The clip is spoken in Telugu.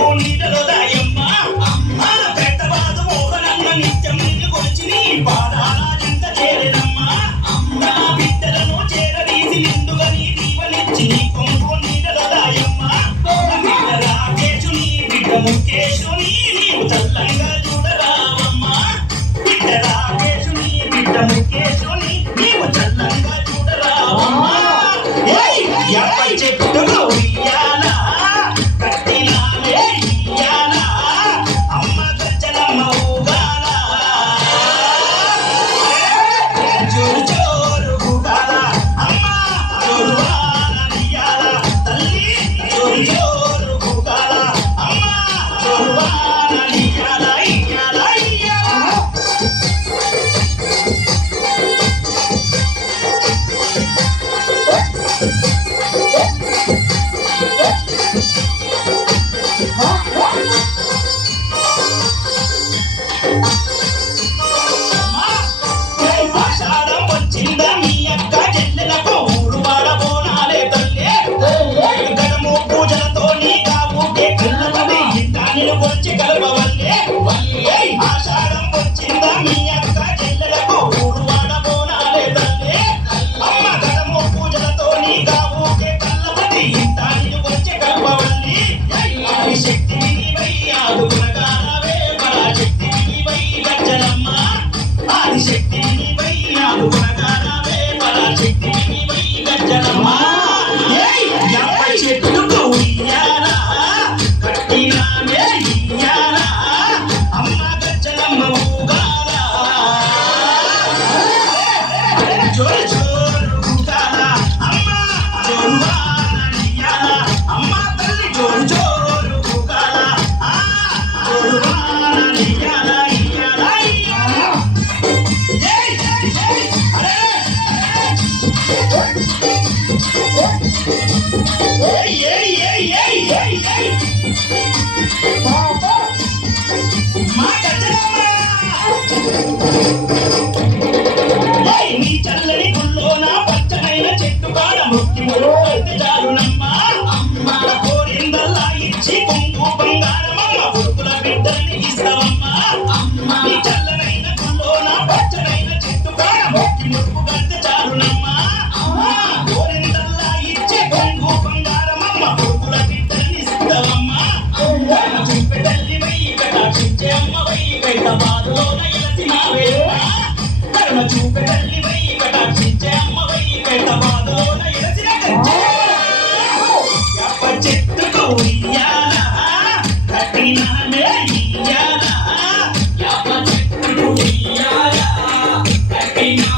కొంగు నీడలో దాయమ్మ అమ్మ పెట్టబాదు మోహనన్న నిత్యం నిన్ను కొలిచి నీ పాదాల జంట చేరెనమ్మ అమ్మ బిడ్డలను చేరదీసి నిండుగా నీ దీవనిచ్చి నీ కొంగు నీడలో దాయమ్మ బిడ్డ రాకేశుని బిడ్డ ముఖేశుని నీవు చల్లంగా చూడరావమ్మ బిడ్డ రాకేశుని బిడ్డ ముఖేశుని నీవు చల్లంగా చూడరావమ్మ యప్ప చెట్టుగా ఉయ్యాల కట్టినాలే ఇయ్యాల అమ్మ గజ్జలమ్మ ఊగాల జోరు జోరు ఊగాల అమ్మ జోరువాల నియ్యాల తల్లి జోరు జోరు ఊగాల అమ్మ జోరువాల నియ్యాల ఇయ్యాల ఇయ్యాల ఆషాఢం వచ్చిందా మీ అక్క చెల్లెలకు ఊరువాడ బోనాలే తల్లే గడము పూజలతో నీ కావుకే కళ్ళమది ఇంటా నిన్ను కొలిచి కలపవల్లే ఆషాఢం వచ్చిందా మీ అక్క చెల్లెలకు ఊరువాడ బోనాలే తల్లే అమ్మ గడము పూజలతో నీ కావుకే కళ్ళమది ఇంటా నిన్ను కొలిచి కలపవల్లి శక్తి నీవై ఆదుకునగానవే పరాశక్తి నీవై గజ్జలమ్మ ఆదిశక్తి నీవై ఆదుకునగానవే పరాశక్తి నీవై గజ్జలమ్మ యప్ప చెట్టుకు ఉయ్యాల కట్టినామే ఇయ్యాల అమ్మ గజ్జలమ్మ ఊగాల జోరు జోరు ఊగాల అమ్మ జోరువాన నియ్యాల అమ్మ తల్లి జోరు జోరు ఊగాల జోరువాన నియ్యాల ఇయ్యాల ఇయ్యాల ఏయ్ ఏయ్ అరే ఏయ్ ఏయ్ ఏయ్ ఏయ్ ఏయ్ మా గజ్జలమ్మ నీ చల్లని గుల్లోన పచ్చనైన చెట్టు కాడ ముక్తి మురుగైతే చాలునమ్మ అమ్మ కోరిందల్లా ఇచ్చి కొంగు బంగారమమ్మ కొడుకుల బిడ్డల్ని ఇస్తావమ్మ అమ్మ నీ చల్లనైన గుల్లోన పచ్చనైన చెట్టు కాడ ముక్తి మురుగైతే చాలునమ్మ అమ్మ కోరిందల్లా ఇచ్చి కొంగు బంగారమమ్మ కొడుకుల బిడ్డల్ని ఇస్తావమ్మ చూపెదల్లి వై కటాక్షించే అమ్మ వై కైత బాధలోన ఎలసినావే కరుణ చూపెదల్లి వై కటాక్షించే అమ్మ వై కైత బాధలోన ఎలసిన యప్ప చెట్టుకు ఉయ్యాల కట్టినామే ఇయ్యాల యప్ప చెట్టుకు ఉయ్యాల కట్టినా